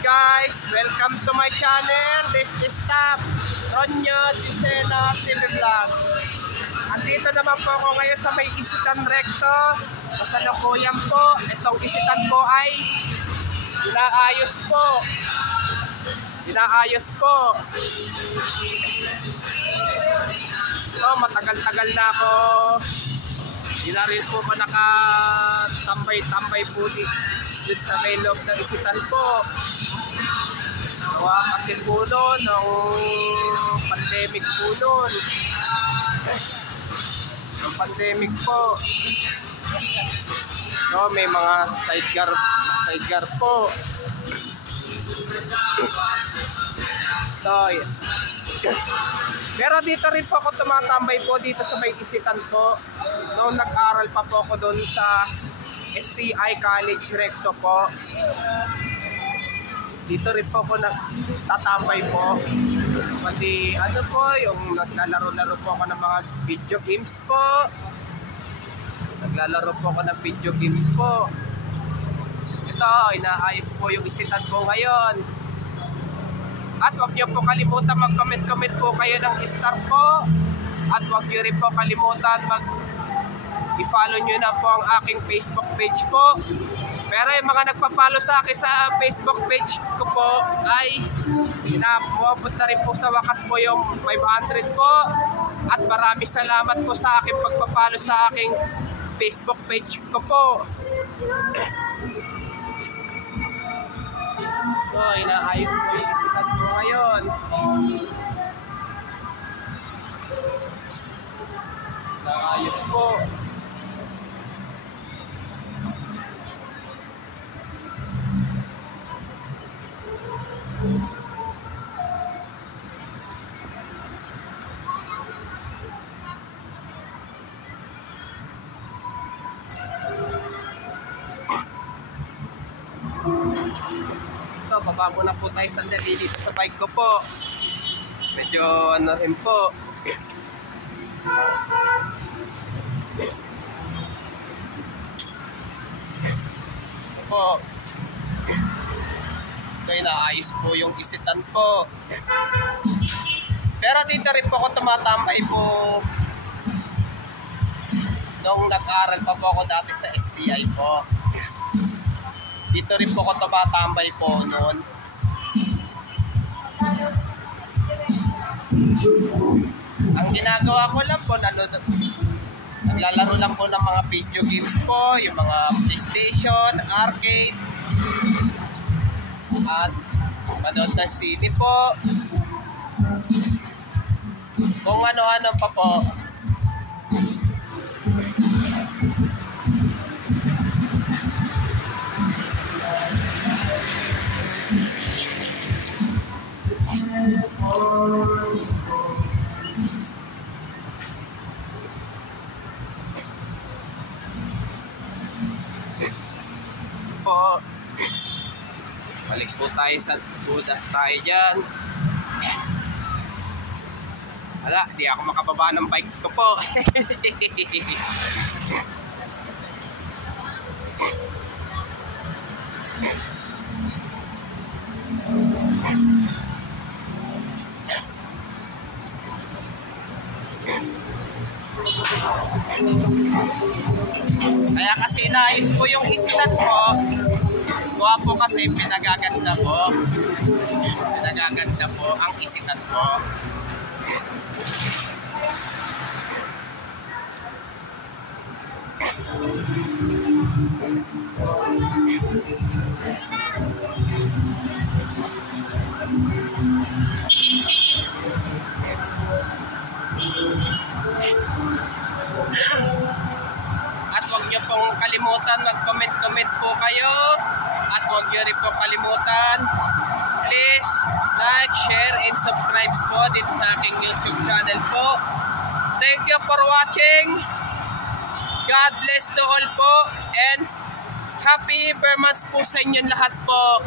guys, welcome to my channel. This is Ronyo Gisela TV Vlog. Andito naman po ako ngayon sa may Isitan Recto. Kasalukuyan po, itong Isitan po ay inaayos po. So, matagal-tagal na ako. Hindi na rin po ba nakatambay-tambay po dito sa may loob ng Isitan po. Kasi po noon, ng pandemic po noon. Ang pandemic po. So, may mga sidecar po. So, pero dito rin po ako tumatambay po dito sa may Isitan po. Noong nag-aral pa po ako doon sa STI College Recto po. Dito rin po ako nagtatambay po. Pati ano po, yung naglalaro-laro po ako ng mga video games po. Naglalaro po ako ng video games po. Ito, inaayos po yung Isitan po ngayon. At huwag niyo po kalimutan mag-comment po kayo ng star po. At huwag niyo rin po kalimutan i-follow nyo na po ang aking Facebook page po. Pero yung mga nagpa-follow sa akin sa Facebook page ko po ay pinapunta rin po sa wakas po yung 500 po. At maraming salamat po sa aking pagpa-follow sa aking Facebook page ko po. So, inaayos po yung Isitan po ngayon. Inaayos po. Ito, baba muna po tayo sandali dito sa bike ko po. Medyo ano rin po. Ito po. Ito, inaayos po yung Isitan po. Pero dito rin po ako tumatambay po. Nung nag-aral pa po ako dati sa STI po. Dito rin po ako tumatambay po noon. Ang ginagawa ko lang po, naglalaro lang po ng mga video games po, yung mga PlayStation, arcade, at manood ng sine po. Kung ano-ano pa po. Po, balik po tayo sa buda tayo dyan. Wala, di ako makababa ng bike ko po. Kaya kasi inaayos po yung Isitan po. Kuha po kasi pinagaganda po. Pinagaganda po ang Isitan po. At huwag niyo pong kalimutan mag-comment po kayo. At huwag niyo rin po kalimutan, please like, share, and subscribe po dito sa aking YouTube channel po. Thank you for watching. God bless to all po. And happy Burmans po sa inyo lahat po.